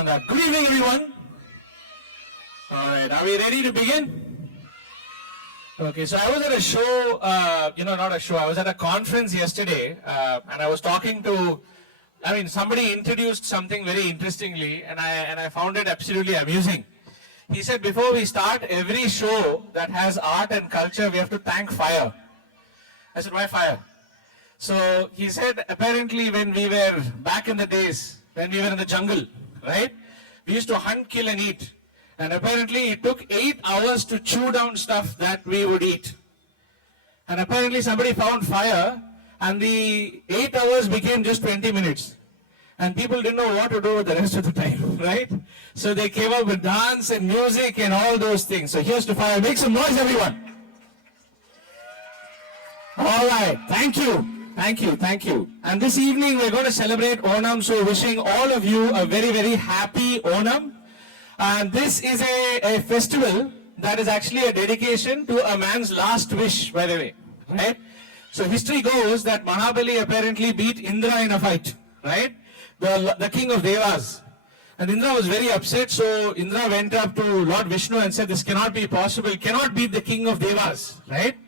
on that. Good evening, everyone. All right, are we ready to begin? Okay, so I was at a show, not a show, I was at a conference yesterday, and I was talking to, somebody introduced something very interestingly, and I found it absolutely amusing. He said, before we start every show that has art and culture, we have to thank fire. I said, why fire? So he said, apparently when we were back in the days, when we were in the jungle, right? We used to hunt, kill and eat. And apparently it took 8 hours to chew down stuff that we would eat. And apparently somebody found fire and the 8 hours became just 20 minutes. And people didn't know what to do with the rest of the time, right? So they came up with dance and music and all those things. So here's to fire. Make some noise, everyone. All right, thank you. Thank you, thank you. And this evening we're going to celebrate Onam, so wishing all of you a very, very happy Onam. And this is a festival that is actually a dedication to a man's last wish, by the way, right? So history goes that Mahabali apparently beat Indra in a fight, right? The king of Devas. And Indra was very upset, so Indra went up to Lord Vishnu and said, this cannot be possible, cannot beat the king of Devas, right?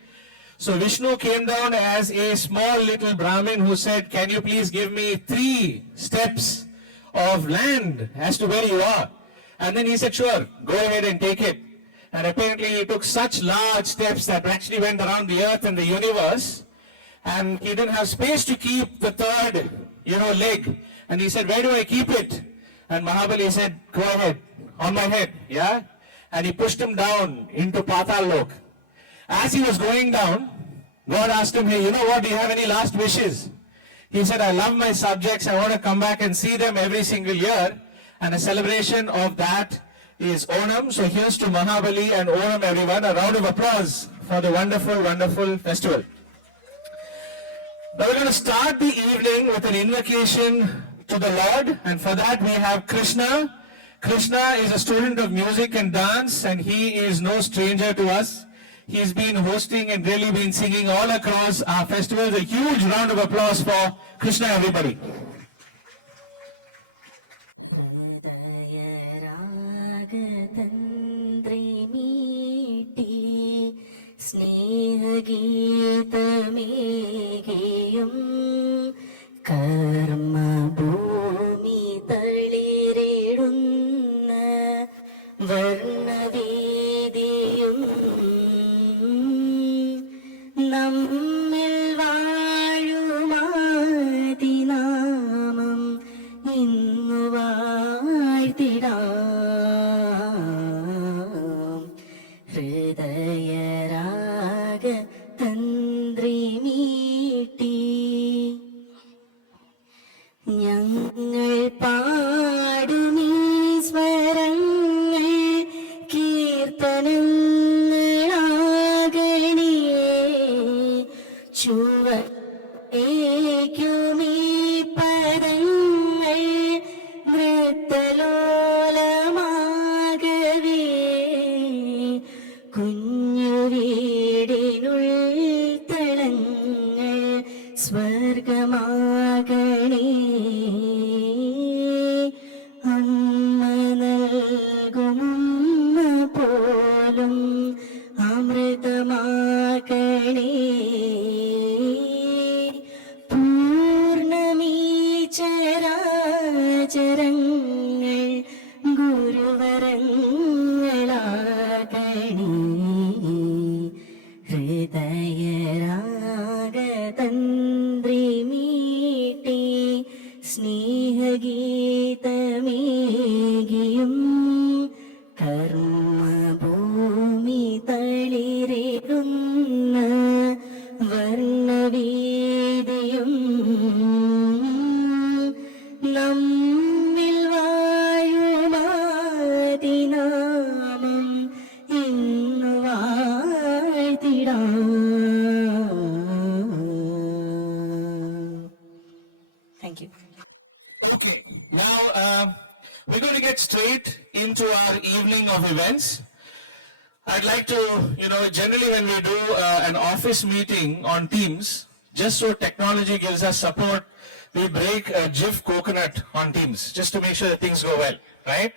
So Vishnu came down as a small little Brahmin who said, can you please give me 3 steps of land as to where you are? And then he said, sure, go ahead and take it. And apparently he took such large steps that actually went around the earth and the universe. And he didn't have space to keep the 3rd, leg. And he said, where do I keep it? And Mahabali said, go ahead, on my head, yeah? And he pushed him down into Patal Lok. As he was going down, God asked him, hey, you know what, do you have any last wishes? He said, I love my subjects, I want to come back and see them every single year. And a celebration of that is Onam. So here's to Mahabali and Onam, everyone. A round of applause for the wonderful, wonderful festival. Now we're going to start the evening with an invocation to the Lord. And for that we have Krishna. Krishna is a student of music and dance, and he is no stranger to us. He's been hosting and really been singing all across our festivals. A huge round of applause for Krishna, everybody. Thank you. Okay, now we're going to get straight into our evening of events. I'd like to, generally when we do an office meeting on Teams, just so technology gives us support, we break a Jif coconut on Teams, just to make sure that things go well, right?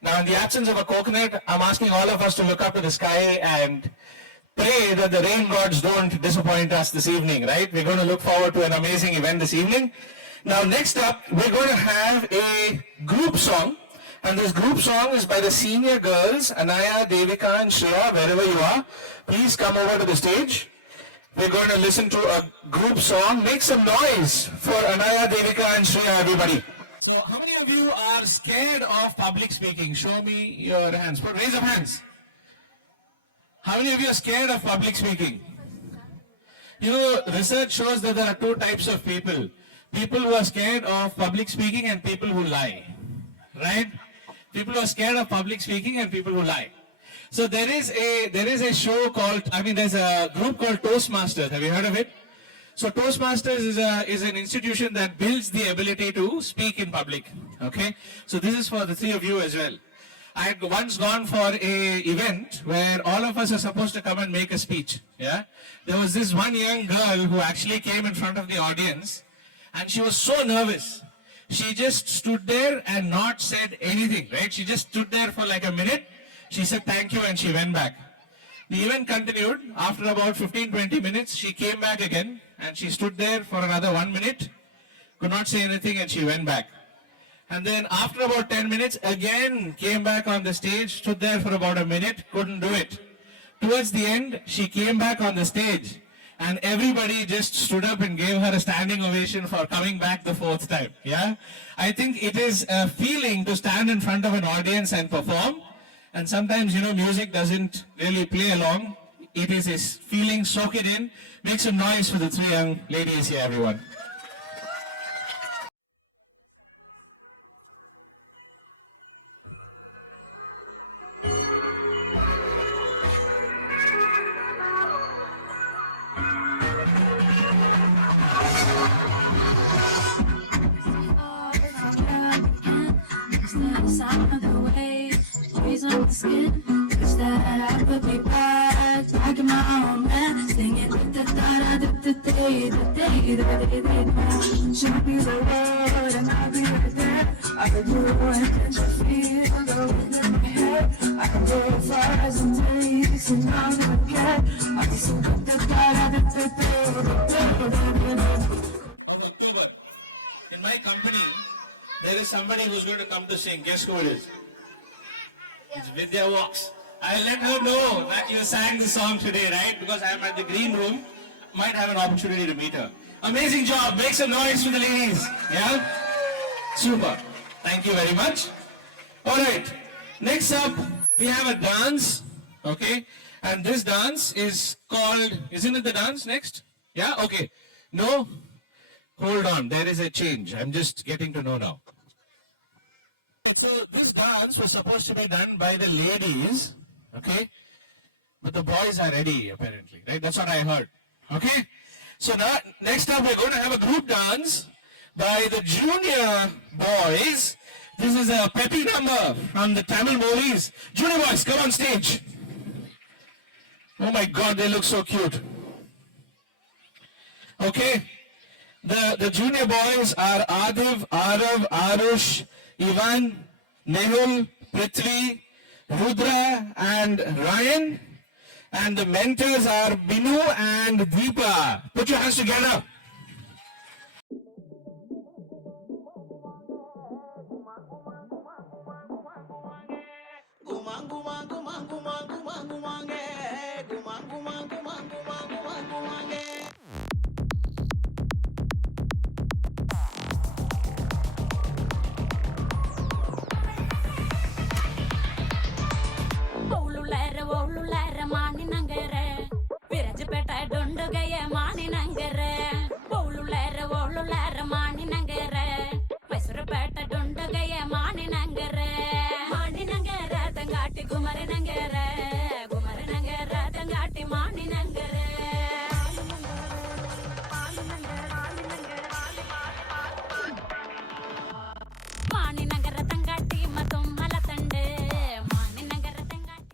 Now, in the absence of a coconut, I'm asking all of us to look up to the sky and pray that the rain gods don't disappoint us this evening, right? We're going to look forward to an amazing event this evening. Now, next up, we're going to have a group song. And this group song is by the senior girls, Anaya, Devika, and Shreya, wherever you are. Please come over to the stage. We're going to listen to a group song. Make some noise for Anaya, Devika, and Shreya, everybody. So, how many of you are scared of public speaking? Show me your hands. Raise up hands. How many of you are scared of public speaking? You know, research shows that there are two types of people. People who are scared of public speaking and people who lie. Right? People who are scared of public speaking and people who lie. So there is a show called, there's a group called Toastmasters. Have you heard of it? So Toastmasters is an institution that builds the ability to speak in public. Okay? So this is for the three of you as well. I had once gone for a event where all of us are supposed to come and make a speech. Yeah? There was this one young girl who actually came in front of the audience and she was so nervous. She just stood there and not said anything, right? She just stood there for like a minute. She said thank you and she went back. The event continued. After about 15-20 minutes, she came back again and she stood there for another 1 minute, could not say anything and she went back. And then after about 10 minutes, again came back on the stage, stood there for about a minute, couldn't do it. Towards the end, she came back on the stage and everybody just stood up and gave her a standing ovation for coming back the fourth time. Yeah, I think it is a feeling to stand in front of an audience and perform. And sometimes, you know, music doesn't really play along. It is a feeling, soak it in. Make some noise for the three young ladies here, everyone. On the skin, wish that I could be back in my own man, singing da da da da da da. Show me the road and I'll be right there. I can do anything to feel the wind in my head. I can go as far as it takes and I'll never care. I can sing da da da da da da. Of October, in my company, there is somebody who's going to come to sing. Guess who it is? It's Vidya Walks. I'll let her know that you sang the song today, right? Because I'm at the green room. Might have an opportunity to meet her. Amazing job. Make some noise for the ladies. Yeah? Super. Thank you very much. Alright. Next up, we have a dance. Okay? And this dance is called... Isn't it the dance next? Yeah? Okay. No? Hold on. There is a change. I'm just getting to know now. So this dance was supposed to be done by the ladies, okay? But the boys are ready, apparently, right? That's what I heard, okay? So now, next up, we're going to have a group dance by the junior boys. This is a peppy number from the Tamil movies. Junior boys, come on stage. Oh my God, they look so cute. Okay, the junior boys are Adiv, Arav, Arush, Ivan, Nehul, Prithvi, Rudra and Ryan. And the mentors are Binu and Deepa. Put your hands together.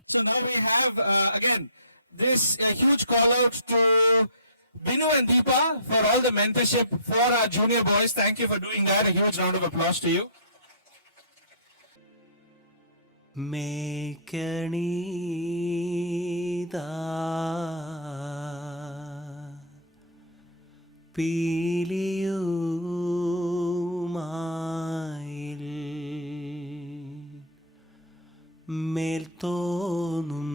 So now we have again this huge call out to Binu and Deepa for all the mentorship for our junior boys. Thank you for doing that. A huge round of applause to you. മേക്കണീതാ പീലിയുമായിൽ മേൽത്തോന്നും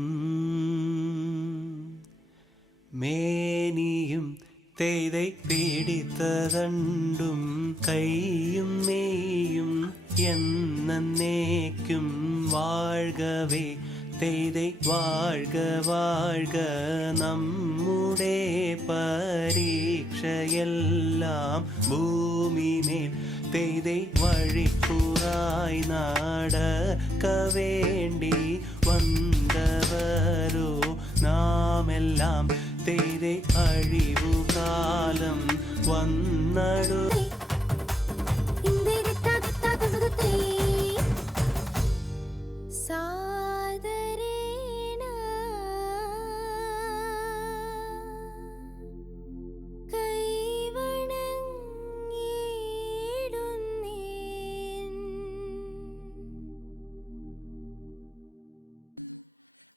മേനിയും തെയ്தை പിടിത്തതണ്ടും കൈയും നെയ്യും എന്നേക്കും വാഴ്കവേ തെയ്தை വാഴ്ക വാഴ്ക നമ്മുടെ പരീക്ഷയെല്ലാം ഭൂമിമേൽ തെയ്தை വഴിക്കുറായി നടക്ക വേണ്ടി വന്നവരോ നാമെല്ലാം തെയ്தை അഴിവുകാലം വന്നടു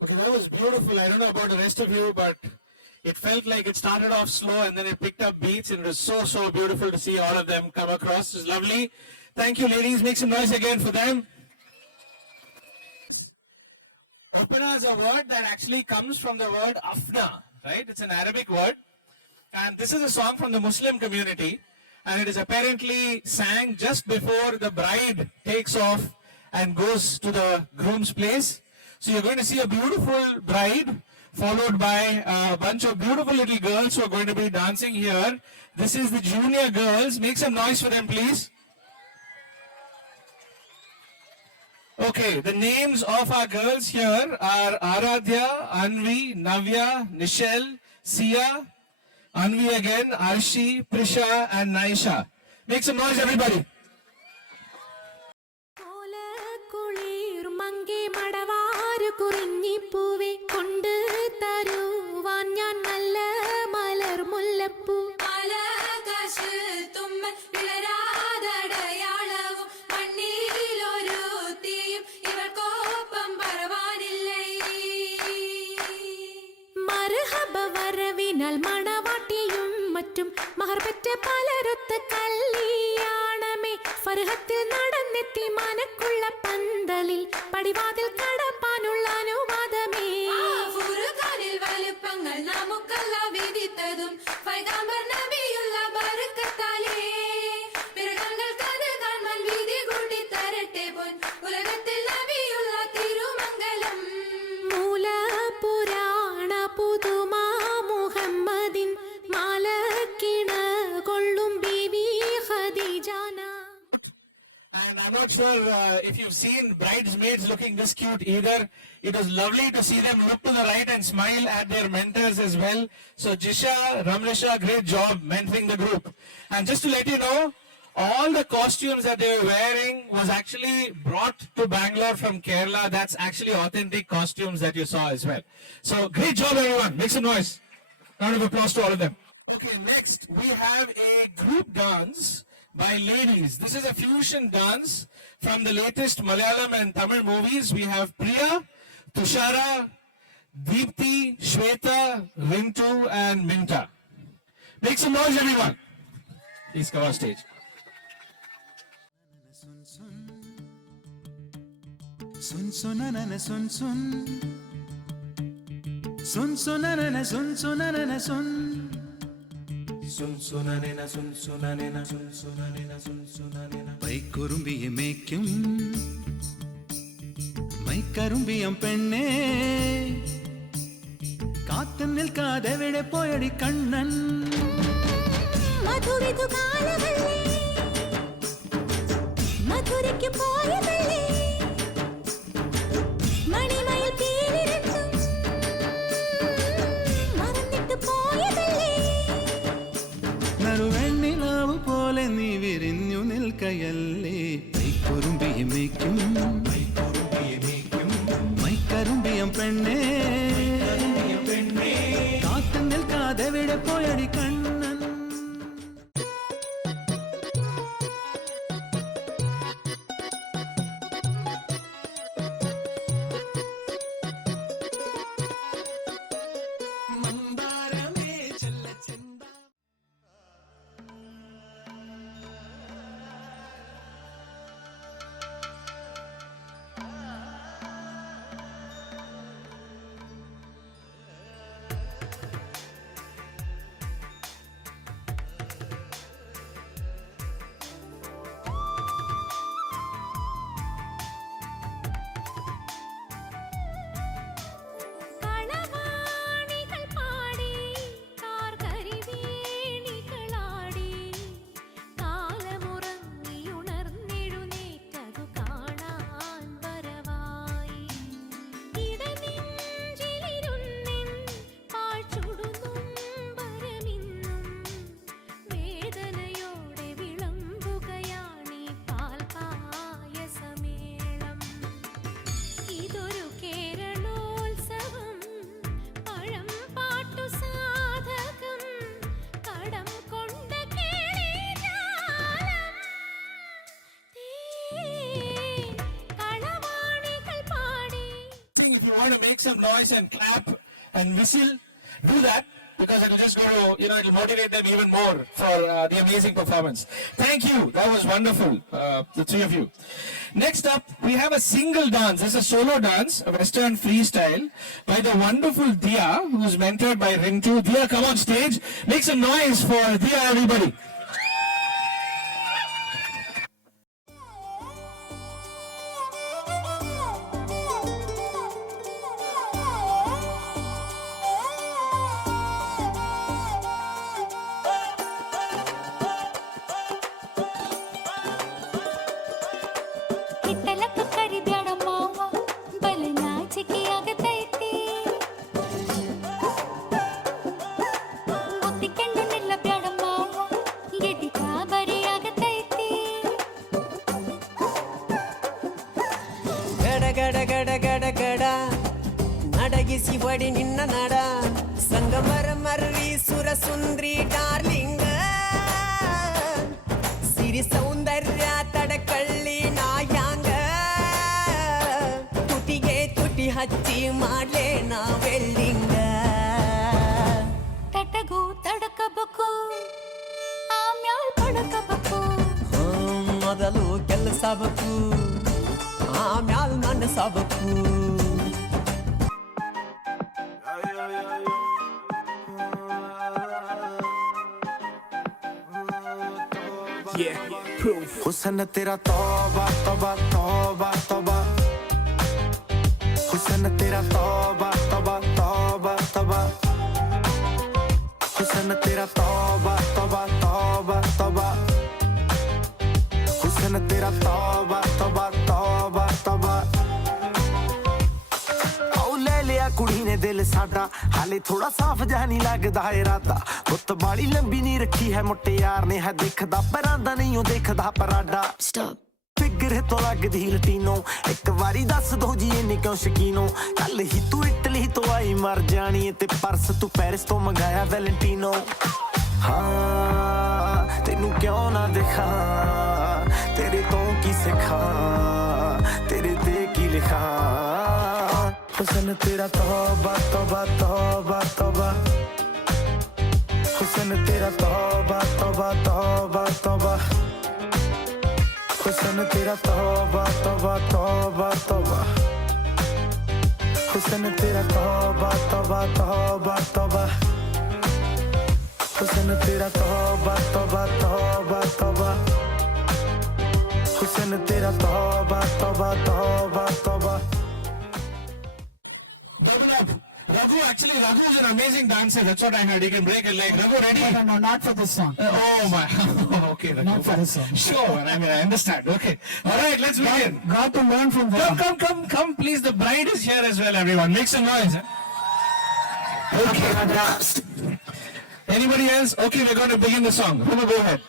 Okay, that was beautiful. I don't know about the rest of you, but it felt like it started off slow and then it picked up beats, and it was so, so beautiful to see all of them come across. It was lovely. Thank you, ladies. Make some noise again for them. Opana is a word that actually comes from the word afna, right? It's an Arabic word. And this is a song from the Muslim community. And it is apparently sang just before the bride takes off and goes to the groom's place. So you're going to see a beautiful bride followed by a bunch of beautiful little girls who are going to be dancing here. This is the junior girls. Make some noise for them, please. Okay, the names of our girls here are Aradhya, Anvi, Navya, Nichelle, Sia, Anvi again, Arshi, Prisha and Naisha. Make some noise, everybody. കുറിഞ്ഞിപ്പൂവേ കൊണ്ട് തരുവാൻ ഞാൻ നല്ല മലർ മുല്ലപ്പൂ ആകാശ് തുമ്മൽ വിളരാതടയാളവും മണ്ണിലൊരു തീയും ഇവർക്കൊപ്പം പറവാനില്ലേ മർഹബ വരവിനാൽ മണവാട്ടിയും മറ്റും മഹർപറ്റ പലരൊത്ത് കല്യാണമേ ഫർഹത്തിൽ നടന്നെത്തി മനക്കുള്ള പന്തലിൽ പടിവാതിൽ കടപ്പാനുള്ള അനുവാദമേ ഫുർഖാനിൽ വലുപ്പങ്ങൾ നമുക്കല്ല വിധിത്തതും പൈഗാംബർ നബിയുള്ള ബർക്കത്താലേ പിറകങ്ങൾക്കത് കാണാൻ വിധി കൂട്ടി തരട്ടെ പോൻ ഉലകത്തിൽ നബിയുള്ള തിരുമംഗലം മൂലപുരാണ പുതുമാ മുഹമ്മദിൻ മാലക്കിണ കൊള്ളും ബീവി ഖദീജാന. And I'm not sure if you've seen bridesmaids looking this cute either. It was lovely to see them look to the right and smile at their mentors as well. So Jisha, Ramlisha, great job mentoring the group. And just to let you know, all the costumes that they were wearing was actually brought to Bangalore from Kerala. That's actually authentic costumes that you saw as well. So great job, everyone. Make some noise. Round of applause to all of them. Okay, next we have a group dance by ladies. This is a fusion dance from the latest Malayalam and Tamil movies. We have Priya, Tushara, Deepthi, Shweta, Rintu and Minta. Make some noise, everyone. Please come on stage. Sun sunanana sun sun sun sunanana sun sunanana sun sun sunanena sun sunanena sun sunanena sun sunanena പൈക്കുറുമ്പിയെ മേയ്ക്കും മൈക്കറുമ്പിയം പെണ്ണേ കാത്തു നിൽക്കാതെ എവിടെ പോയടി കണ്ണൻ മധുരിതു കാലമല്ലേ മധുരയ്ക്ക് പോയതല്ലേ മണിമയിൽ പീലിരണ്ടും മറന്നിട്ട് പോയതല്ലേ നറുവെണ്ണിലാവു പോലെ നീ വിരിഞ്ഞു നിൽക്കയല്ലേ പൈക്കുറുമ്പിയെ മേയ്ക്കും മൈക്കറുമ്പിയം പെണ്ണേ കാത്തു നിൽക്കാതെ എവിടെ പോയടി Kannan. want to make some noise and clap and whistle, do that. Because it'll just go, it'll motivate them even more for the amazing performance. Thank you. That was wonderful, the three of you. Next up, we have a single dance. This is a solo dance, a Western freestyle by the wonderful Dia, who's mentored by Rintu. Dia, come on stage. Make some noise for Dia, everybody. ಹಿತ್ತಲಕ್ಕ ಕರಿಬ್ಯಾಡ ಮಾವ ಬಲ ನಾಚಿಕೆ ಆಗತೈತಿ ಮುತ್ತಿಕೊಂಡು ನಿಲ್ಲಬ್ಯಾಡ ಮಾವ ಗೆಟಿ ಕಾಬರಿ ಆಗತೈತಿ ಗಡ ಗಡ ಗಡ ಗಡ ಗಡ ನಡಗಿಸಿ ಒಡಿ ನಿನ್ನ ನಡ ಸಂಗಮರ ಮರ್ರಿ ಸುರ ಸುಂದ್ರಿ ಡಾರ್ಲಿಂಗ ಸಿರಿ ಸೌಂದರ್ಯ ತಡಕಳ್ಳಿ ನಾಯಾಂಗ ತುಟಿಗೆ ತುಟಿ ಹಚ್ಚಿ ಮಾಡ್ಲೇ ನಾ ವೆಲ್ಡಿಂಗ ತಟಗೂ ತಡಕಬೇಕು ಆಮ್ಯಾಲ್ ಪಡಕಬೇಕು ಮೊದಲು ಕೆಲಸಬೇಕು ಆಮ್ಯಾಲ್ ಮನಸಬೇಕು हुसन तेरा तौबा तौबा तौबा तौबा हुसन तेरा तौबा तौबा तौबा तौबा हुसन तेरा तौबा तौबा तौबा तौबा हुसन तेरा तौबा तौबा तौबा तौबा लिया कुड़ी ने दिल साडा हाले थोड़ा साफ जहा नहीं लगदा इरादा गुत्त बाली लंबी नहीं रखी है मुट्टे यार ने है दिखदा परांदा नहीं हो देखदा पराडा फिगर तो लगदी लटीनो एक बारी दस दो जी इन्नी क्यों शकीनो कल ही तू इटली तो आई मर जानी ते परस तू पेरिस तो मंगाया वैलेंटिनो हाँ तेनू क्यों ना दिखा तेरे तो की सिखा तेरे ते की लिखा हुसन तेरा तौबा तौबा तौबा तौबा हुसन तेरा तौबा तौबा तौबा तौबा हुसन तेरा तौबा तौबा तौबा तौबा हुसन तेरा तौबा तौबा तौबा तौबा हुसन तेरा तौबा तौबा तौबा तौबा हुसन तेरा तौबा तौबा तौबा तौबा Raghu, actually, Raghu is an amazing dancer. That's what I heard. He can break a leg. Raghu, ready? No, not for this song. Oh my. Okay, Raghu. Not for this song. Sure. I mean, I understand. Okay. All right, let's begin. Got to learn from them. Come, please. The bride is here as well, everyone. Make some noise. Okay. Anybody else? Okay, we're going to begin the song. Raghu, go ahead.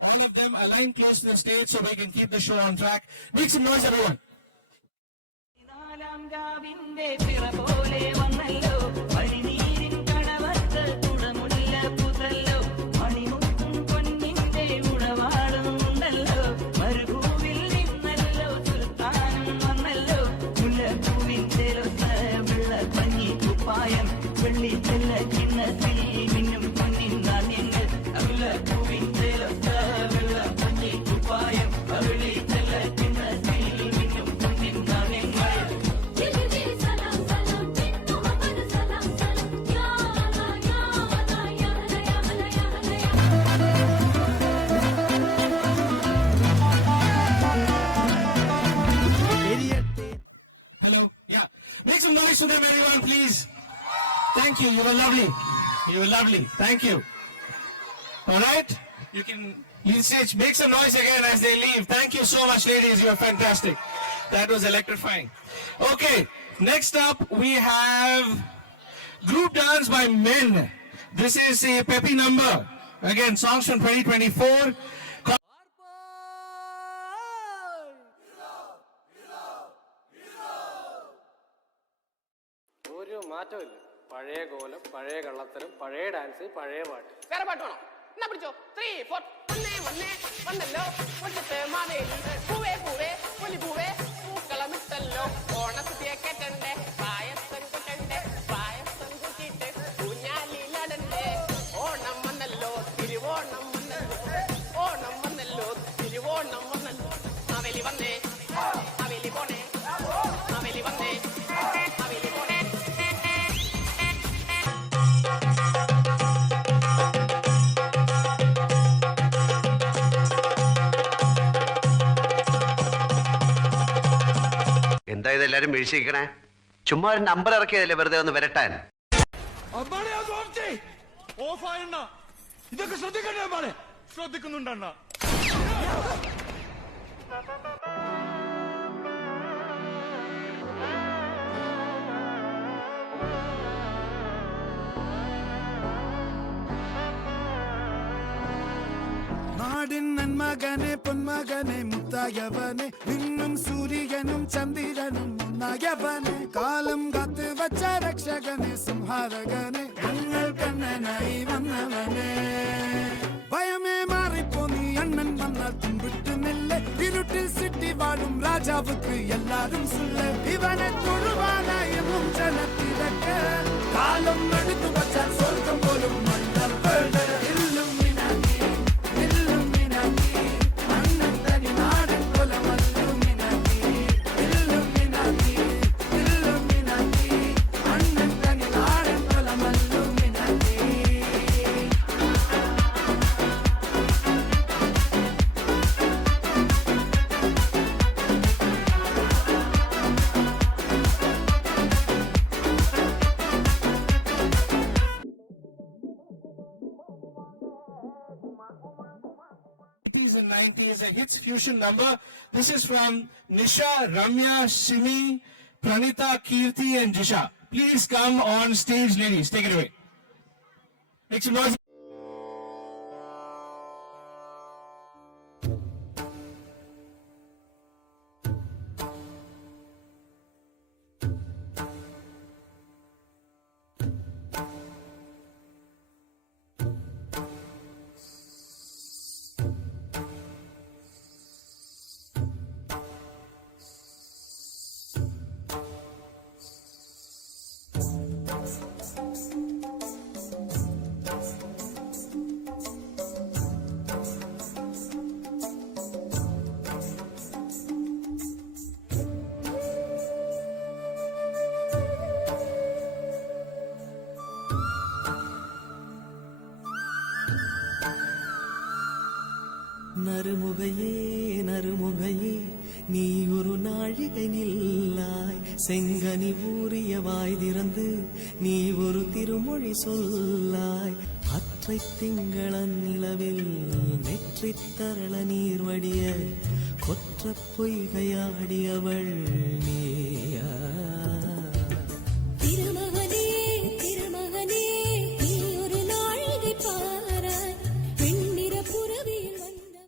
All of them align close to the stage so we can keep the show on track. Make some noise, everyone. നാലാം രാവിന്റെ പിറ പോലെ വന്നല്ലോ വഴിനീരിൻ കണവത്ത് കുടമുല്ല പുതല്ലോ മണിമുത്തും പൊന്നിന്റെ ഉടവാളുണ്ടല്ലോ മരുഭൂവിൽ നിന്നല്ലോ സുൽത്താനും വന്നല്ലോ മുല്ലപ്പൂവിന്റെ വെള്ള പഞ്ഞി കുപ്പായം വെള്ളി ചെല്ല ചിന്നത്തിൽ മിന്നും പൊന്നിൻ നാണ്യങ്ങൾ മുല്ലപ്പൂവിന്റെ വെള്ള പഞ്ഞി കുപ്പായം വെള്ളി ചെല്ല ചിന്നത്തിൽ മിന്നും പൊന്നിൻ നാണ്യങ്ങൾ ജിലിബി സലാം സലാം ചിന്നു മകൻ സലാം സലാം യാ അല്ലാ യാ അല്ലാ യാ അല്ലാ യാ അല്ലാ യാ അല്ലാ യാ everyone, please. Thank you. You were lovely. You were lovely. Thank you. All right. You can leave stage. Make some noise again as they leave. Thank you so much, ladies. You are fantastic. That was electrifying. Okay. Next up, we have group dance by men. This is a peppy number. Again, songs from 2024. ഒരു മാറ്റമില്ല. പഴയ കോലം, പഴയ കള്ളത്തരം, പഴയ dance, പഴയ പാട്ട്. വേറെ പാട്ട് വേണോ? എന്നാ പിടിച്ചോ. 3, 4. വന്നല്ലോ മുറ്റത്ത് മാവേലി പൂവേ പൂവേ പൊലി പൂവേ പൂക്കളമിട്ടല്ലോ ഓണക്കുട്ടിയെ കേട്ടണ്ടേ പായസം കുട്ടണ്ടേ പായസം കുട്ടിട്ട് ഊഞ്ഞാലിലടണ്ടേ ഓണം വന്നല്ലോ തിരുവോണം വന്നല്ലോ ഓണം വന്നല്ലോ തിരുവോണം വന്നല്ലോ മാവേലി വന്നേ മാവേലി പോണേ മാവേലി വന്നേ മാവേലി പോണേ. എന്താ ഇതെല്ലാരും വീഴ്ചിക്കണേ? ചുമ്മാ ഒരു നമ്പർ ഇറക്കിയതല്ലേ വെറുതെ ഒന്ന് വരട്ടാൻ. ഇതൊക്കെ ശ്രദ്ധിക്കണ്ടേ? ശ്രദ്ധിക്കുന്നുണ്ടണ്ണ. നാടിൻ നന്മകനെ പൊന്മകനെ മുത്തായവനെ നിന്നും സൂര്യനും ചന്ദ്രനും ഒന്നായവനെ കാലം കാത്ത് വച്ച രക്ഷകനെ സംഹാരകനെ ഞങ്ങൾ കണ്ണനായി വന്നവനെ ഭയമേ മാറിപ്പോ നീ അണ്ണൻ വന്നാൽ തുമ്പിട്ട് നെല്ല് ഇരുട്ടിൽ സിറ്റി വാഴും രാജാവുക്ക് എല്ലാരും സുല്ല് ഇവനെ തൊഴുവാനായി ജനത്തിരക്ക് കാലം എടുത്തു വച്ചാൽ സ്വർഗം പോലും മണ്ണപ്പേട് and 90s, a hits fusion number. This is from Nisha, Ramya, Simi, Pranita, Kirti and Jisha. Please come on stage, ladies. Take it away. Make some noise. நறுமுகையே நறுமுகையே நீ ஒரு நாழிகை நில்லாய் செங்கனி ஊறிய வாய் திறந்து நீ ஒரு திருமொழி சொல்லாய் அற்றை திங்களன் நிலவில் நெற்றித் தரள நீர் வடிய கொற்ற பொய்கையாடியவள் நீயா திருமகனே திருமகனே நீ ஒரு நாழிகை பாராய் பெண்ணிற புறவியில் வந்த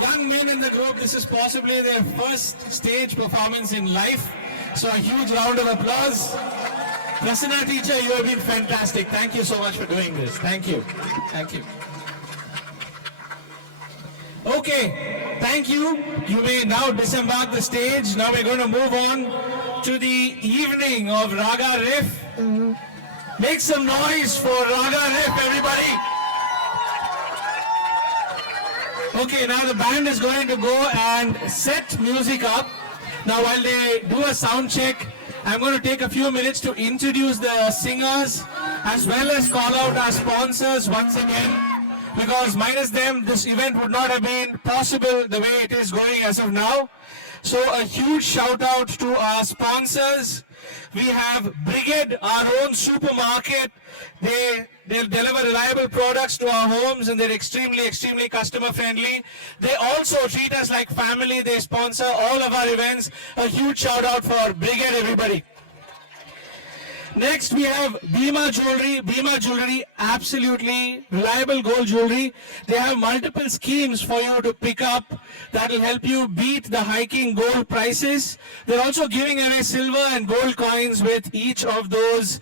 Young men in the group, this is possibly their first stage performance in life. So a huge round of applause. Prasanna teacher, you have been fantastic. Thank you so much for doing this. Thank you. Thank you. Okay, thank you. You may now disembark the stage. Now we're going to move on to the evening of Raga Riff. Make some noise for Raga Riff, everybody. Okay, now the band is going to go and set music up. Now while they do a sound check, I'm going to take a few minutes to introduce the singers as well as call out our sponsors once again, because minus them this event would not have been possible the way it is going as of now. So a huge shout out to our sponsors. We have Brigade, our own supermarket. They'll deliver reliable products to our homes, and they're extremely customer friendly. They also treat us like family. They sponsor all of our events. A huge shout out for Brigade, everybody. Next, we have Bima Jewelry. Bima Jewelry, absolutely reliable gold jewelry. They have multiple schemes for you to pick up that will help you beat the hiking gold prices. They're also giving away silver and gold coins with each of those,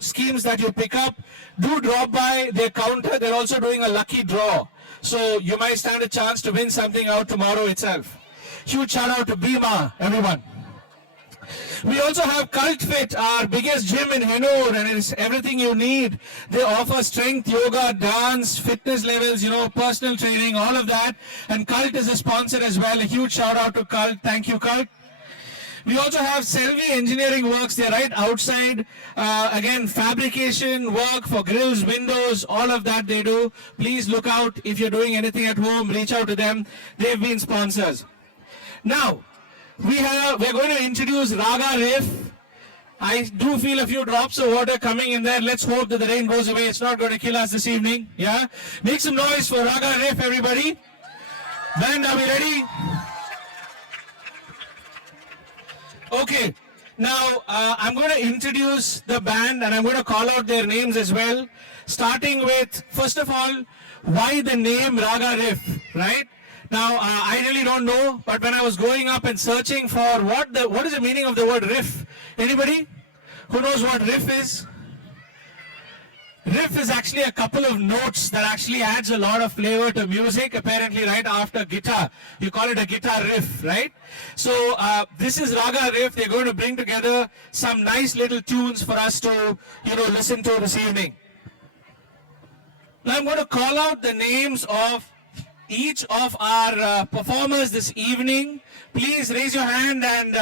schemes that you pick up. Do drop by their counter. They're also doing a lucky draw. So you might stand a chance to win something out tomorrow itself. Huge shout out to Bima, everyone. We also have Cult Fit, our biggest gym in Hennur, and it's everything you need. They offer strength, yoga, dance, fitness levels, personal training, all of that. And Cult is a sponsor as well. A huge shout out to Cult. Thank you, Cult. We also have Selvi Engineering Works. They're right outside. Again, fabrication work for grills, windows, all of that they do. Please look out if you're doing anything at home. Reach out to them. They've been sponsors. Now, we're going to introduce Raga Riff. I do feel a few drops of water coming in there. Let's hope that the rain goes away. It's not going to kill us this evening. Yeah? Make some noise for Raga Riff, everybody. Band, are we ready? Okay. Now, I'm going to introduce the band and I'm going to call out their names as well. Starting with, first of all, why the name Raga Riff, right? Now, I really don't know, but when I was going up and searching for what is the meaning of the word riff? Anybody who knows what riff is? Riff is actually a couple of notes that actually adds a lot of flavor to music, apparently right after guitar. You call it a guitar riff, right? So, this is Raga Riff. They're going to bring together some nice little tunes for us to, listen to this evening. Now, I'm going to call out the names of each of our performers this evening. Please raise your hand and,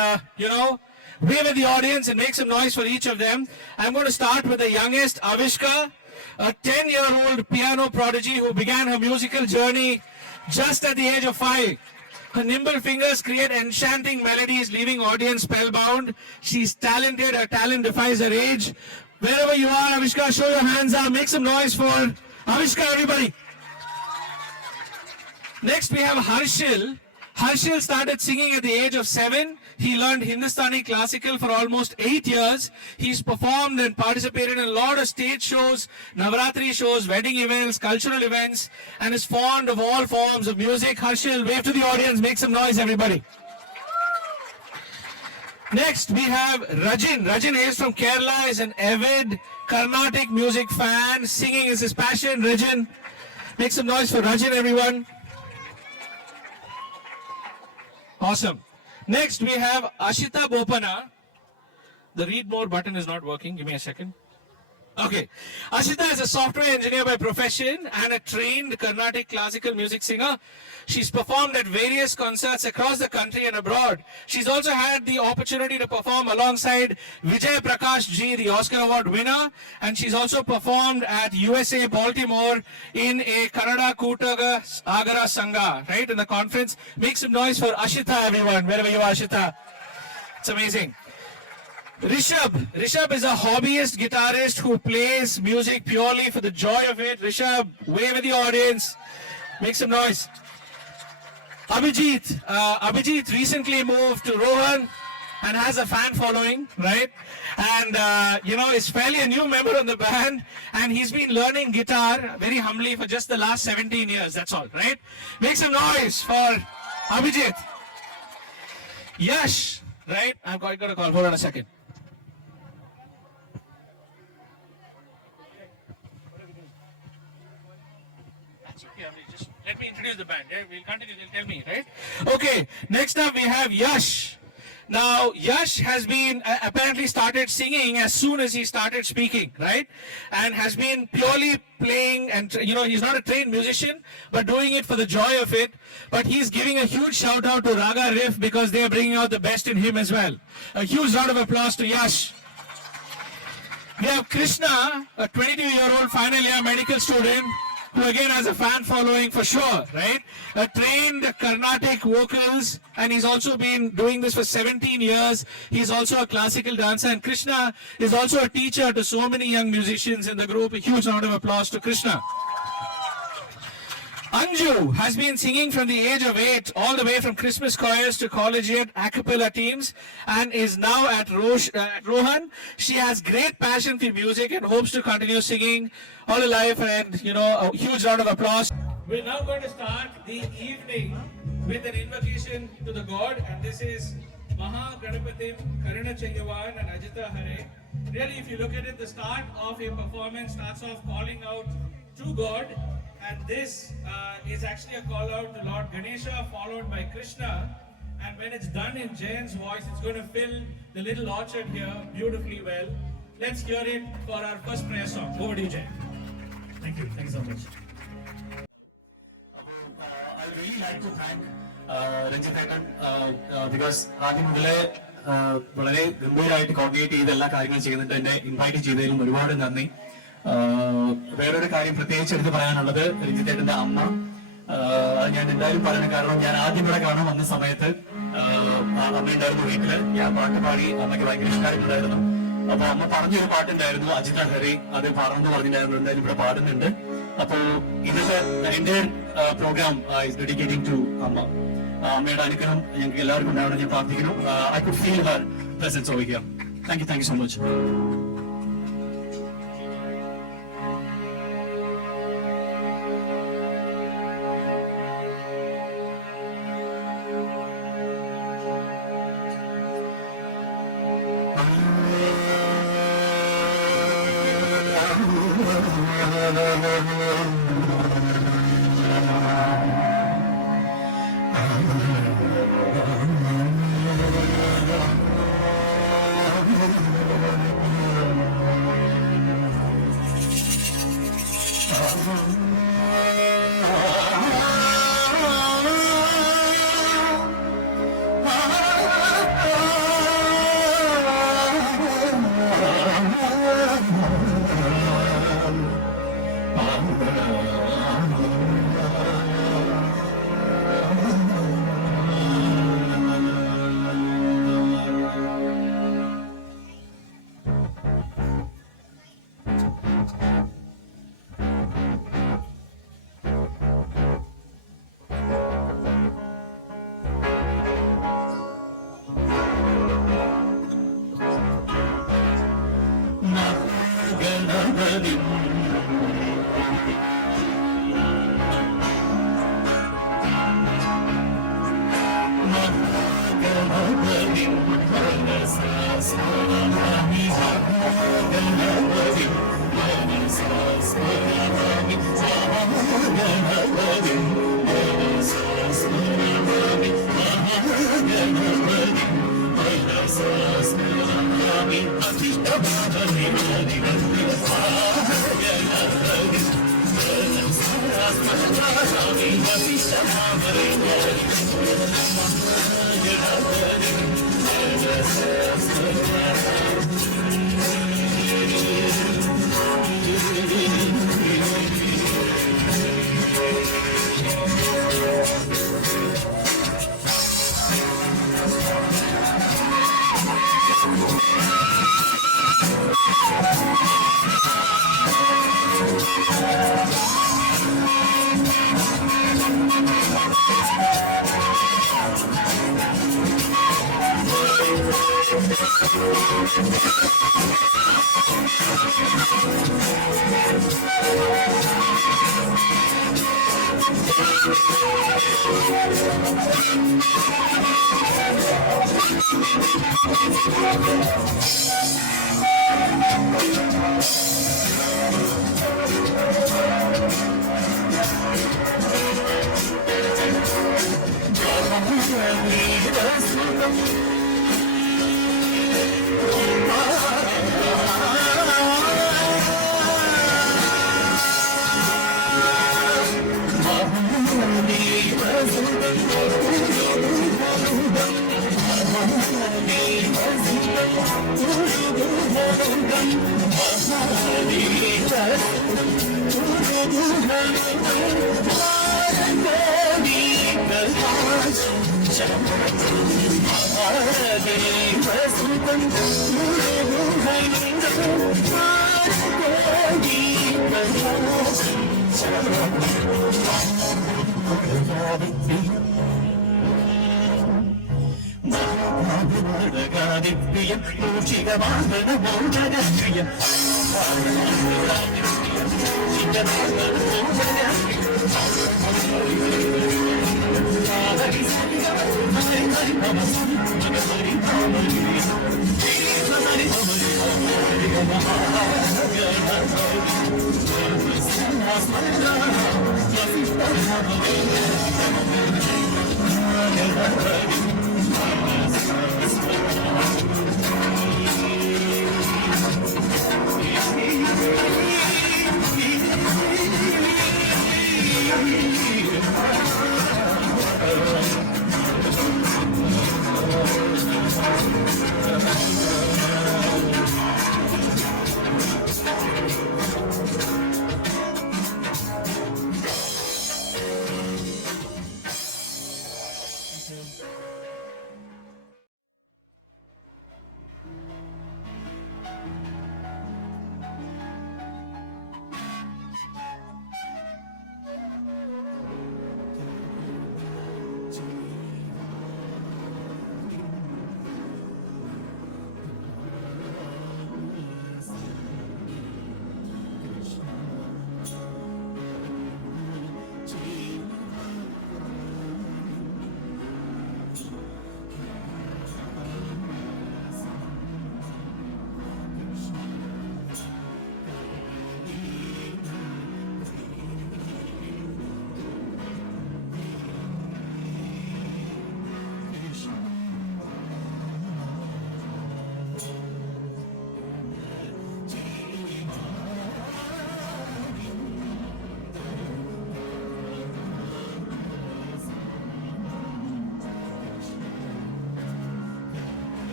wave at the audience and make some noise for each of them. I'm going to start with the youngest, Avishka, a 10-year-old piano prodigy who began her musical journey just at the age of 5. Her nimble fingers create enchanting melodies, leaving audience spellbound. She's talented. Her talent defies her age. Wherever you are, Avishka, show your hands up. Make some noise for Avishka, everybody. Next, we have Harshil. Harshil started singing at the age of 7. He learned Hindustani classical for almost 8 years. He's performed and participated in a lot of stage shows, Navaratri shows, wedding events, cultural events, and is fond of all forms of music. Harshil, wave to the audience, make some noise, everybody. Next, we have Rajin. Rajin hails from Kerala, is an avid Carnatic music fan. Singing is his passion. Rajin, make some noise for Rajin, everyone. Awesome. Next, we have Ashita Bopana. The read more button is not working. Give me a second. Okay. Ashita is a software engineer by profession and a trained Carnatic classical music singer. She's performed at various concerts across the country and abroad. She's also had the opportunity to perform alongside Vijay Prakash Ji, the Oscar Award winner. And she's also performed at USA Baltimore in a Kannada Kootaga Agara Sangha, right, in the conference. Make some noise for Ashita, everyone, wherever you are, Ashita. It's amazing. Rishabh is a hobbyist guitarist who plays music purely for the joy of it. Rishabh, wave at the audience. Make some noise. Abhijit recently moved to Rohan and has a fan following, right? And, is fairly a new member of the band. And he's been learning guitar very humbly for just the last 17 years. That's all, right? Make some noise for Abhijit. Yash. right? I'm going to call. Hold on a second. That's okay. Just let me introduce the band. Yeah, we'll continue. They'll tell me, right? Okay. Next up, we have Yash. Now, Yash has been apparently started singing as soon as he started speaking, right? And has been purely playing, and he's not a trained musician, but doing it for the joy of it. But he's giving a huge shout out to Raga Riff because they are bringing out the best in him as well. A huge round of applause to Yash. We have Krishna, a 22-year-old final year medical student, who again has a fan following for sure, right? A trained Carnatic vocals, and he's also been doing this for 17 years. He's also a classical dancer, and Krishna is also a teacher to so many young musicians in the group. A huge round of applause to Krishna. Anju has been singing from the age of 8 all the way from Christmas choirs to collegiate a cappella teams and is now at Rohan. She has great passion for music and hopes to continue singing all her life, and a huge round of applause. We're now going to start the evening with an invocation to the God, and this is Maha Ganapatim Karuna Chayyavan and Ajita Hare. Really, if you look at it, the start of a performance starts off calling out to God. And this is actually a call out to Lord Ganesha, followed by Krishna. And when it's done in Jayan's voice, it's going to fill the little orchard here beautifully well. Let's hear it for our first prayer song. Over to you, Jayan. Thank you so much. I would really like to thank Ranjit Etan because ആദ്യം മുതലേ വളരെ ഗംഭീരമായിട്ട് coordinate ചെയ്ത് എല്ലാ കാര്യങ്ങളും ചെയ്യുന്നുണ്ട്. എന്നെ invite ചെയ്തതിലും ഒരുപാട് നന്ദി. വേറൊരു കാര്യം പ്രത്യേകിച്ച് എടുത്ത് പറയാനുള്ളത് രഞ്ജിത്തേട്ടന്റെ അമ്മ. ഞാൻ എന്തായാലും പറയുന്ന കാരണം ഞാൻ ആദ്യം ഇവിടെ കാണാൻ വന്ന സമയത്ത് അമ്മയുണ്ടായിരുന്നു വീട്ടില്. ഞാൻ പാട്ട് പാടി, അമ്മയ്ക്ക് ഭയങ്കര ഇഷ്ടമായിട്ടുണ്ടായിരുന്നു. അപ്പൊ അമ്മ പറഞ്ഞൊരു പാട്ടുണ്ടായിരുന്നു, അജിത ഹരി, അത് പാടണമെന്ന് പറഞ്ഞിട്ടുണ്ടായിരുന്നു. എന്തായാലും ഇവിടെ പാടുന്നുണ്ട്. അപ്പൊ ഇന്നത്തെ എന്റെ പ്രോഗ്രാം ഡെഡിക്കേറ്റിംഗ് ടു അമ്മ. അമ്മയുടെ അനുഗ്രഹം ഞങ്ങൾക്ക് എല്ലാവർക്കും ഉണ്ടാവണം ഞാൻ പ്രാർത്ഥിക്കുന്നു. I could feel her presence over here. Thank you so much. Thank you.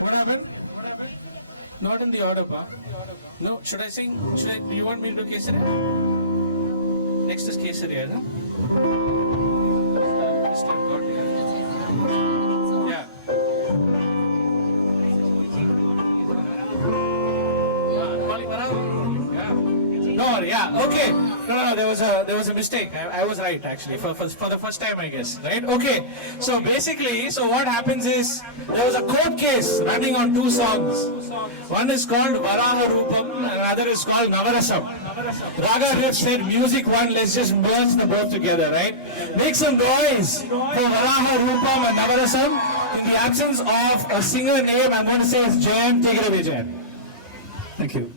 What happened? Not in the order, pa. No, should I sing? Do you want me to do Kesari? Next is Kesari, no? Yeah. No, yeah, okay. No, there was a mistake. I was right actually for the first time, I guess. Right? Okay. So basically, what happens is there was a court case running on two songs. One is called Varaha Rupam, and another is called Navarasam. Raga Riff said, music one, let's just merge the both together, right? Make some noise for Varaha Rupam and Navarasam. In the absence of a singer name, I'm going to say it's Jayam. Take it away, Jayam. Thank you.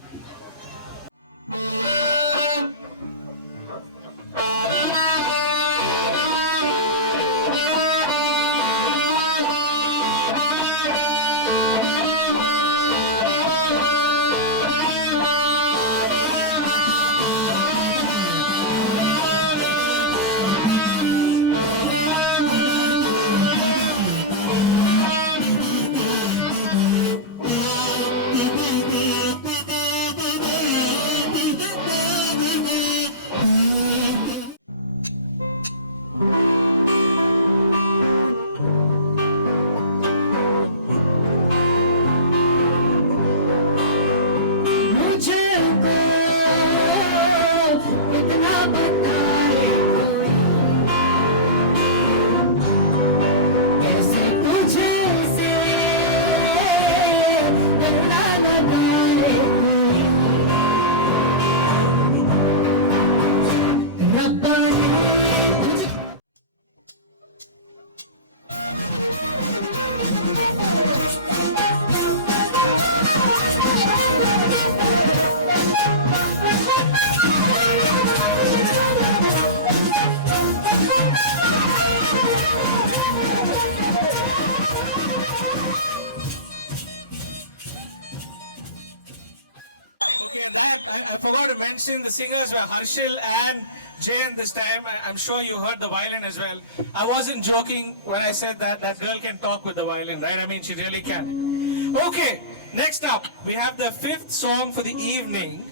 forgot to mention the singers were Harshil and Jayan this time. I'm sure you heard the violin as well. I wasn't joking when I said that that girl can talk with the violin, right? I mean, she really can. Okay, next up, we have the fifth song for the evening.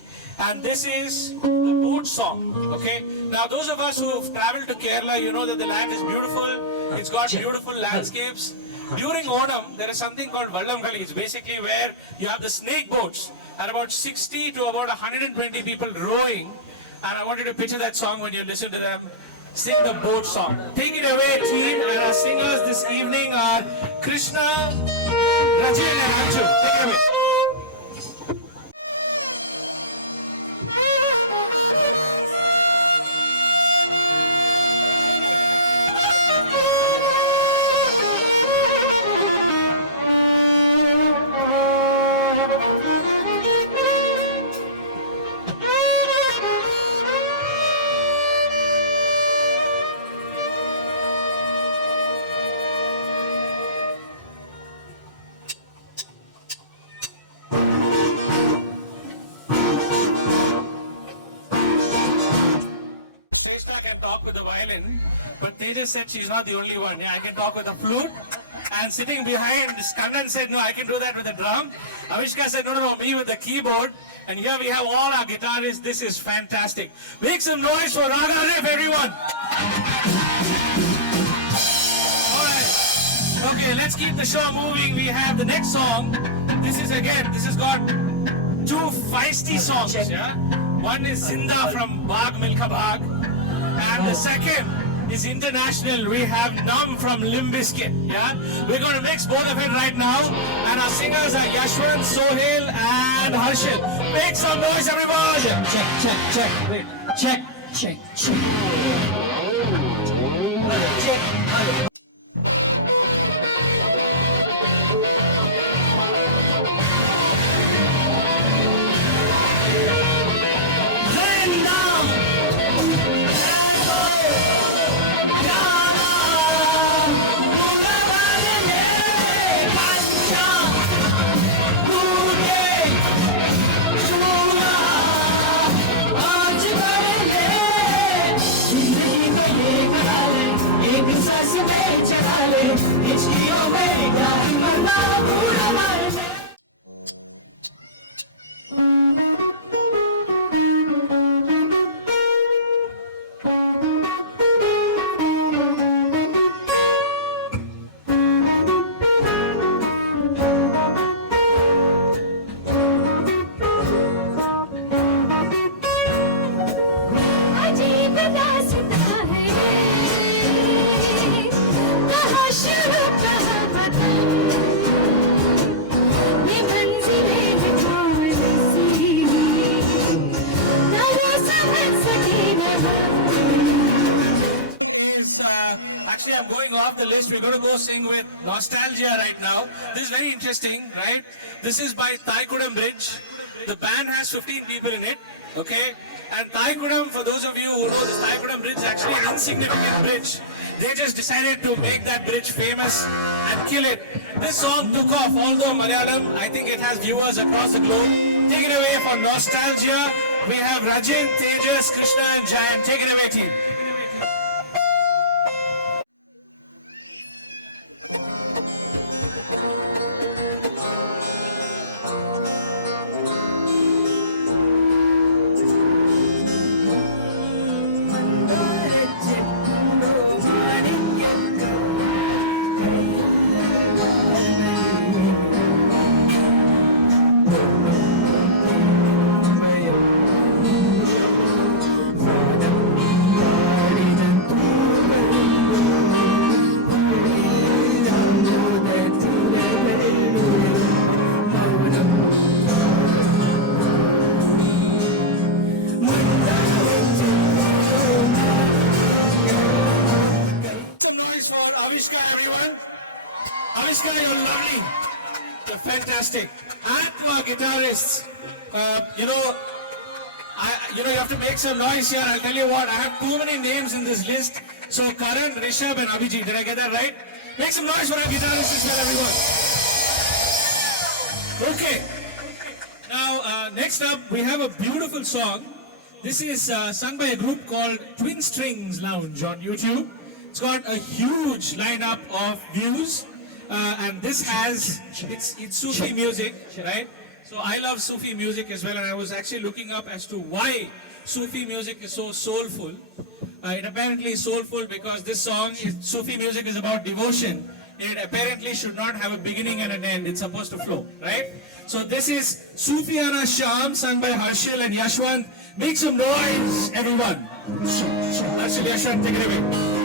And this is the boat song, okay? Now, those of us who've traveled to Kerala, you know that the land is beautiful. It's got beautiful landscapes. During Onam, there is something called Vallamkali. It's basically where you have the snake boats and about 60 to about 120 people rowing. And I want you to picture that song when you listen to them sing the boat song. Take it away, team. And our singers this evening are Krishna, Rajin, and Anju. Take it away. Can talk with the violin, but Tejas said she's not the only one. Yeah, I can talk with the flute. And sitting behind, Kannan said, no, I can do that with the drum. Avishka said, no, me with the keyboard. And here we have all our guitarists. This is fantastic. Make some noise for Raga Riff, everyone. All right. Okay, let's keep the show moving. We have the next song. This has got two feisty songs. Yeah, one is Zinda from Baag Milka Baag. And the second is international. We have Numb from Limp Bizkit. Yeah, we're going to mix both of it right now. And our singers are Yashwant, Sohail, and Harshil. Make some noise, everybody. check. Wait, check. अजीब दास्तां है कहाँ शुरू कहाँ खत्म ये मंजिलें हैं कौन सी कहाँ समझ सके न Actually, I'm going off the list. We're going to go sing with Nostalgia right now. This is very interesting, right? This is by Thaikudam Bridge. The band has 15 people in it, okay? And Thaikudam, for those of you who know, this Thaikudam Bridge is actually an insignificant bridge. They just decided to make that bridge famous and kill it. This song took off, although Malayalam, I think it has viewers across the globe. Take it away for Nostalgia. We have Rajin, Tejas, Krishna, and Jayan. Take it away, team. Avishka, you're lovely. You're fantastic. And to our guitarists, you have to make some noise here. I'll tell you what, I have too many names in this list. So Karan, Rishabh, and Abhijit. Did I get that right? Make some noise for our guitarists as well, everyone. Okay. Now, Next up, we have a beautiful song. This is sung by a group called Twin Strings Lounge on YouTube. It's got a huge lineup of views, and this has it's Sufi music, right? So I love Sufi music as well, and I was actually looking up as to why Sufi music is so soulful. It apparently is soulful because this song, Sufi music is about devotion. It apparently should not have a beginning and an end. It's supposed to flow, right? So this is Sufiana Sham, sung by Harshil and Yashwant. Make some noise, everyone. Harshil, Yashwant, take it away.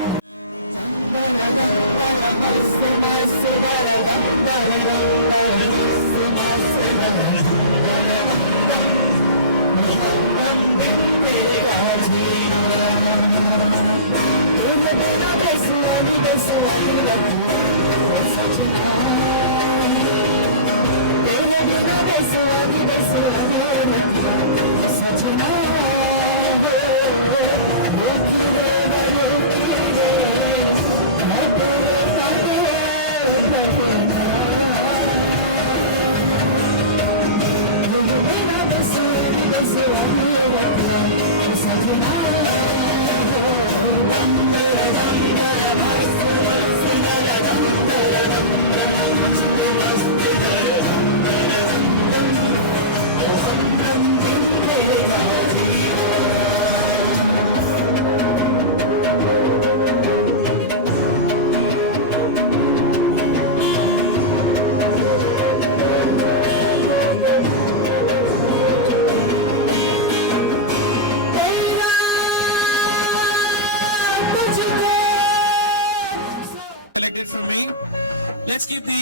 Let's keep the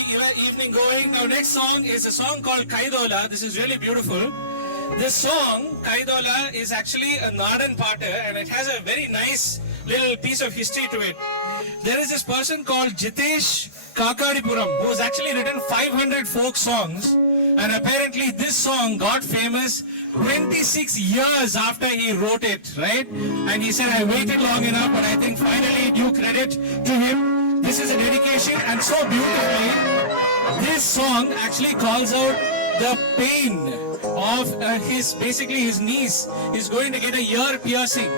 evening going. Now, next song is a song called Kaidola. This is really beautiful. This song, Kaidola, is actually a Nadan Pata, and it has a very nice little piece of history to it. There is this person called Jitesh Kakadipuram who has actually written 500 folk songs, and apparently this song got famous 26 years after he wrote it, right? And he said, I waited long enough, but I think finally due credit to him. This is a dedication, and so beautifully, this song actually calls out the pain of his niece is going to get a ear piercing,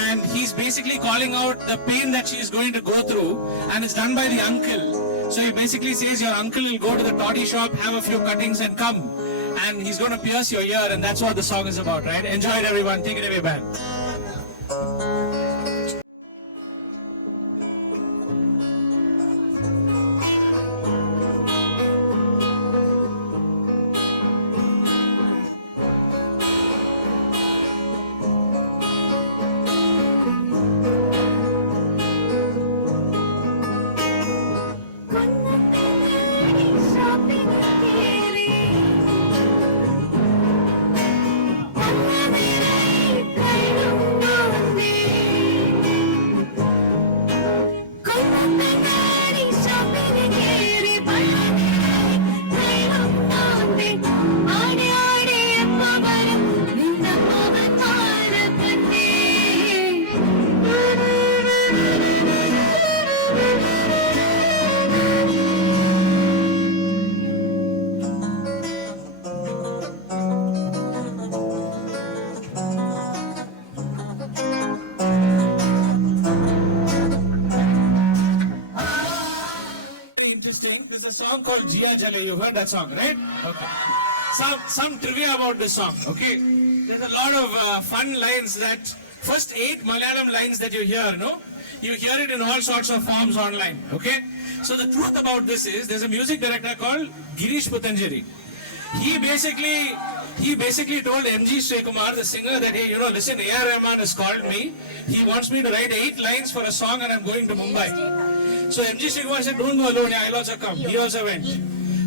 and he's basically calling out the pain that she is going to go through, and it's done by the uncle. So he basically says your uncle will go to the toddy shop, have a few cuttings and come, and he's going to pierce your ear, and that's what the song is about, right? Enjoy it, everyone. Take it away, band. There's a song called Jia Jale. You've heard that song, right? Okay. Some trivia about this song, okay? There's a lot of fun lines that, first 8 Malayalam lines that you hear, no? You hear it in all sorts of forms online, okay? So the truth about this is, there's a music director called Girish Putanjari. He basically told MG Srikumar, the singer, that, hey, listen, A.R. Rahman has called me. He wants me to write 8 lines for a song and I'm going to Mumbai. So MG Srikumar said, don't go alone, I'll also come. He also went.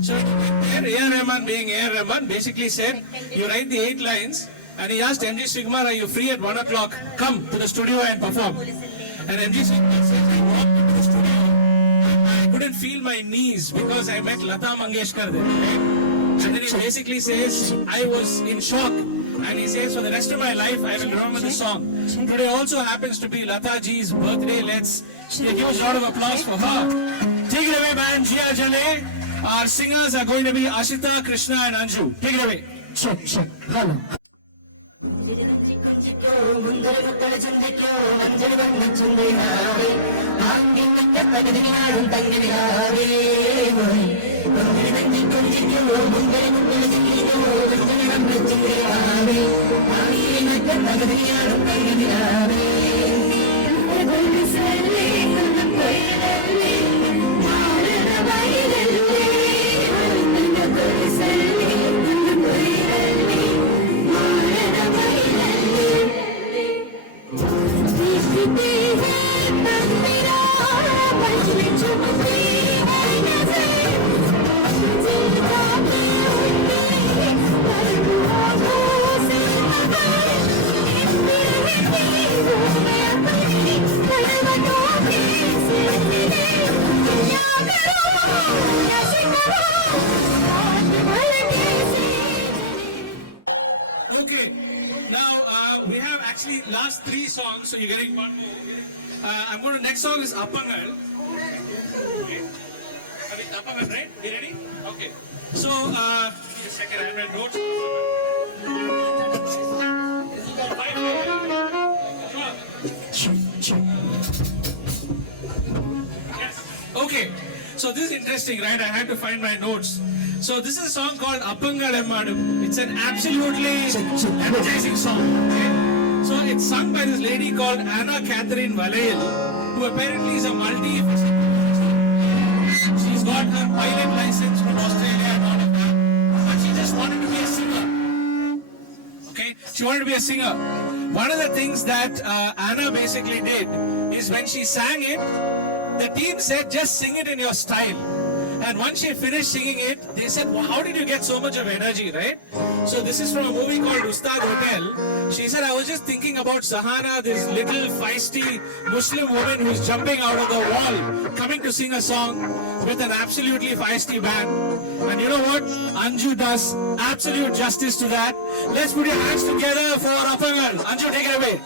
So A.R. Rahman, being A.R. Rahman, basically said, you write the 8 lines, and he asked MG Srikumar, are you free at 1 o'clock? Come to the studio and perform. And MG Srikumar says, I walked into the studio, I couldn't feel my knees because I met Lata Mangeshkar there, right? And then he basically says, I was in shock. And he says, for the rest of my life, I will remember the song. Today also happens to be Lata Ji's birthday. Let's give a huge round of applause for her. Take it away, man. Jia Jale. Our singers are going to be Ashita, Krishna, and Anju. Take it away. check. Hello. Okay, now we have actually last 3 songs, so you're getting one more. I'm going to, next song is Appangal. Okay. Appangal, right? You ready? Okay. So, give me a second, I have my notes. Yes. Okay, so this is interesting, right? I had to find my notes. So this is a song called Appangal Emmadum. It's an absolutely energizing song. Okay? So it's sung by this lady called Anna Catherine Valail, who apparently is a multi. She's got her pilot license from Australia and all of that, but she just wanted to be a singer. Okay, she wanted to be a singer. One of the things that Anna basically did is when she sang it, the team said just sing it in your style. And once she finished singing it, they said, wow, how did you get so much of energy, right? So this is from a movie called Ustad Hotel. She said, I was just thinking about Sahana, this little feisty Muslim woman who's jumping out of the wall, coming to sing a song with an absolutely feisty band. And you know what? Anju does absolute justice to that. Let's put your hands together for Appangal. Anju, take it away.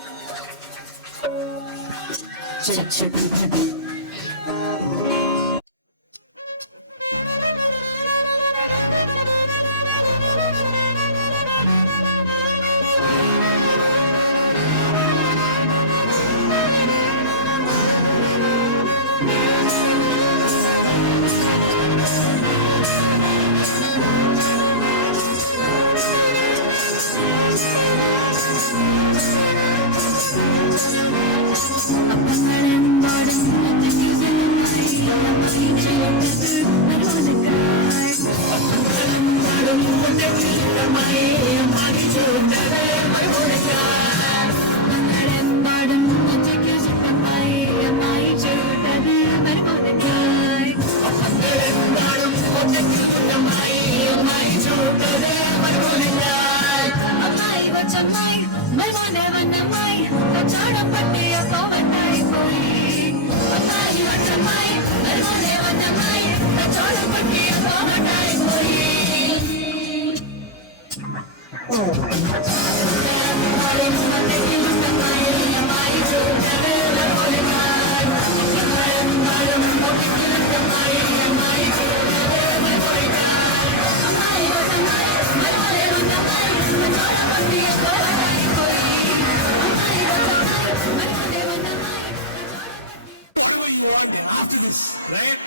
Right?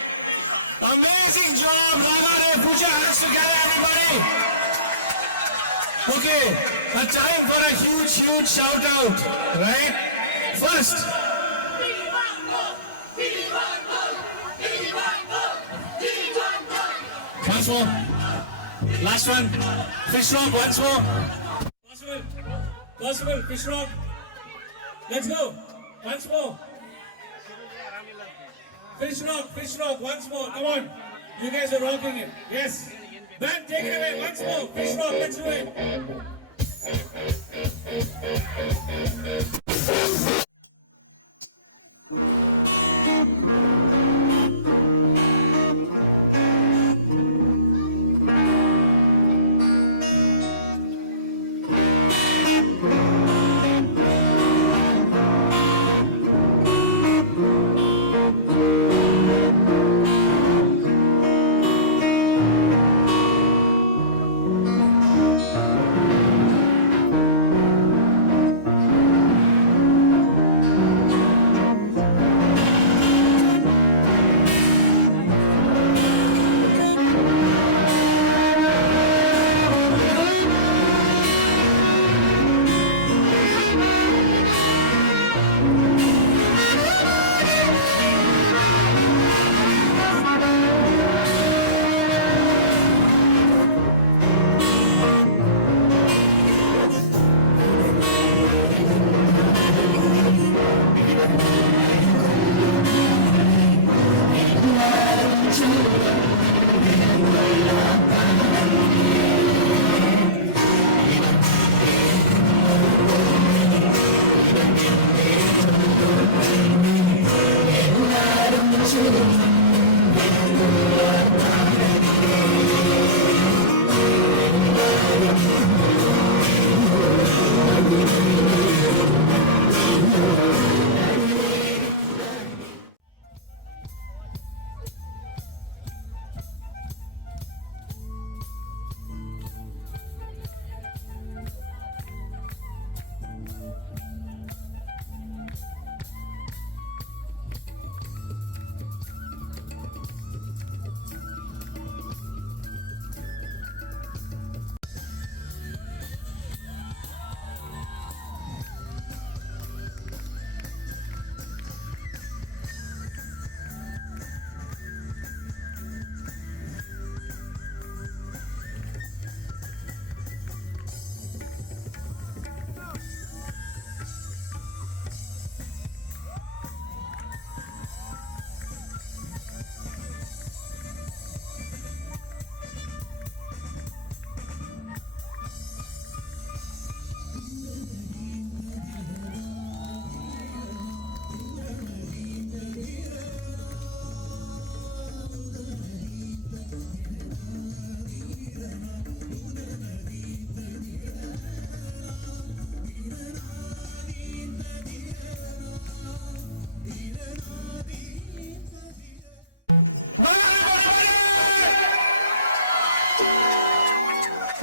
Amazing job, Nagare. Put your hands together, everybody. Okay, a time for a huge shout out, right? First. Once more. Last one. Fish rock, once more. Possible, fish rock. Let's go. Once more. Fish rock, once more. Come on. You guys are rocking it. Yes. Band, take it away. Once more. Fish rock, let's do it.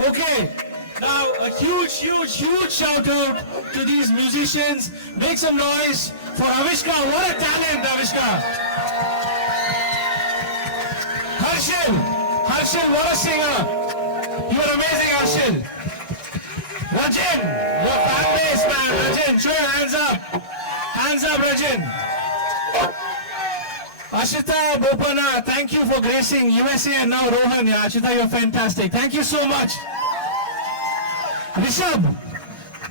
Okay, now a huge shout out to these musicians. Make some noise for Avishka. What a talent, Avishka. Harshil, what a singer. You are amazing, Harshil. Rajin, your fan base, man. Rajin, show your hands up. Hands up, Rajin. Ashita Bopana, thank you for gracing USA and now Rohan. Yeah, Ashita, you're fantastic. Thank you so much. Rishabh,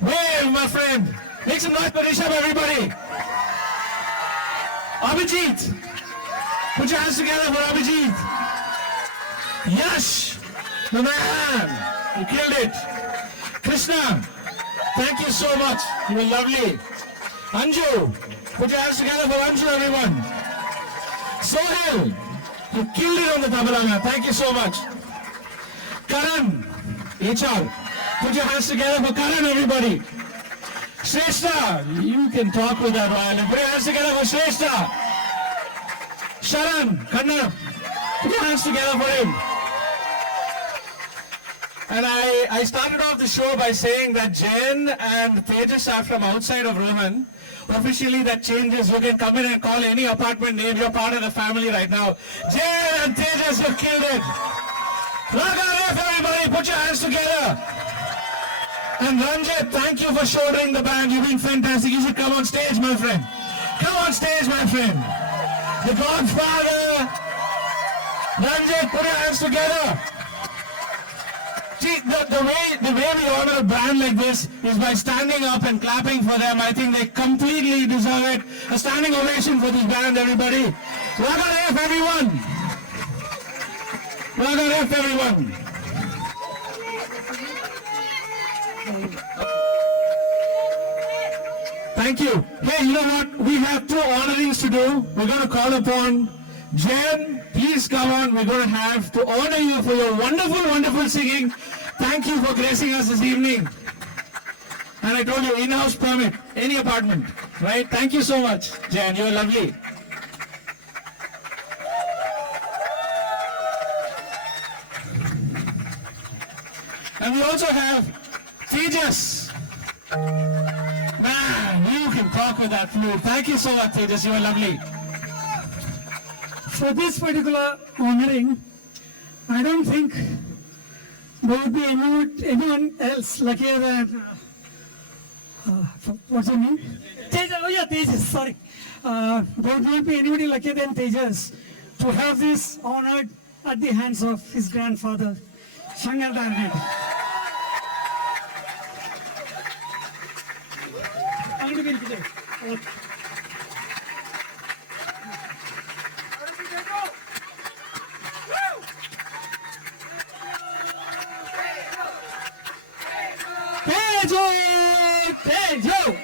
wave, my friend. Make some noise for Rishabh, everybody. Abhijit, put your hands together for Abhijit. Yash, the man, you killed it. Krishna, thank you so much. You were lovely. Anju, put your hands together for Anju, everyone. Sohel, you killed it on the tabla, man. Thank you so much. Karan, HR, put your hands together for Karan, everybody. Shrestha, you can talk with that violin. Put your hands together for Shrestha. Sharan, Kanna, put your hands together for him. And I started off the show by saying that Jen and Tejas are from outside of Rohan. Officially that changes. You can come in and call any apartment name. You're part of the family right now. Jen and Tejas, you killed it. Raga, everybody, put your hands together. And Ranjit, thank you for shouldering the band. You've been fantastic. You should come on stage, my friend. Come on stage, my friend. The Godfather. Ranjit, put your hands together. See, the way we honor a band like this is by standing up and clapping for them. I think they completely deserve it. A standing ovation for this band, everybody. Raga Ref, everyone. Raga Ref, everyone. Thank you. Hey, you know what? We have 2 honorings to do. We're going to call upon Jen. Please come on. We're going to have to honor you for your wonderful singing. Thank you for gracing us this evening. And I told you, in-house permit, any apartment, right? Thank you so much, Jen. You're lovely. And we also have Tejas. Man, you can talk with that flute. Thank you so much, Tejas. You are lovely. For this particular honoring, I don't think there would be anyone else luckier than, what's her name? Tejas, oh yeah, Tejas, sorry. There would not be anybody luckier than Tejas to have this honored at the hands of his grandfather, Shankar Darnet. Tejo!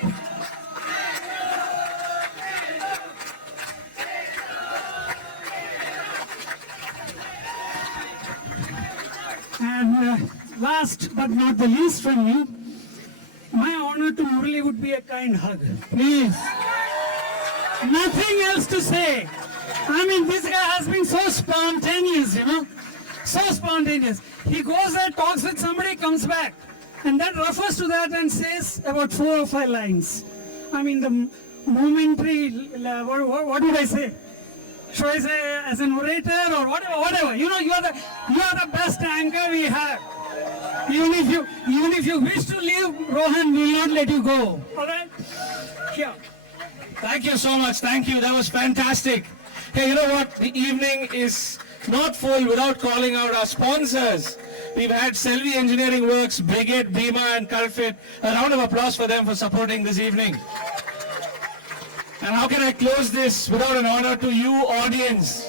And last but not the least from me, my honor to Murali would be a kind hug. Please. Nothing else to say. I mean, this guy has been so spontaneous, you know. So spontaneous. He goes there, talks with somebody, comes back. And then refers to that and says about 4 or 5 lines. I mean, the momentary, what would I say? Should I say as an orator or whatever? You know, you are the best anchor we have. Even if you wish to leave, Rohan will not let you go. All right? Here. Thank you so much. Thank you. That was fantastic. Hey, you know what? The evening is not full without calling out our sponsors. We've had Selvi Engineering Works, Brigade, Bima and Carfit. A round of applause for them for supporting this evening. And how can I close this without an honor to you, audience?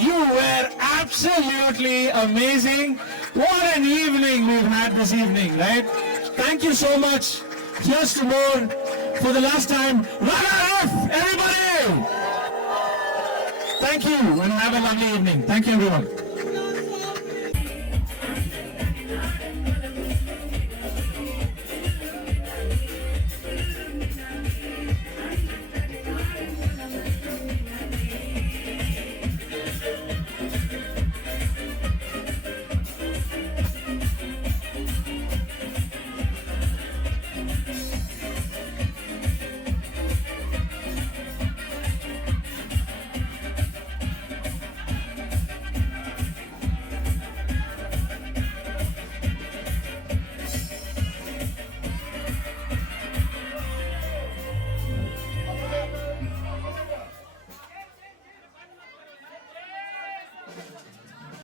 You were absolutely amazing. What an evening we've had this evening, right? Thank you so much. Here's to more. For the last time, Raga Ref, everybody! Thank you and have a lovely evening. Thank you, everyone.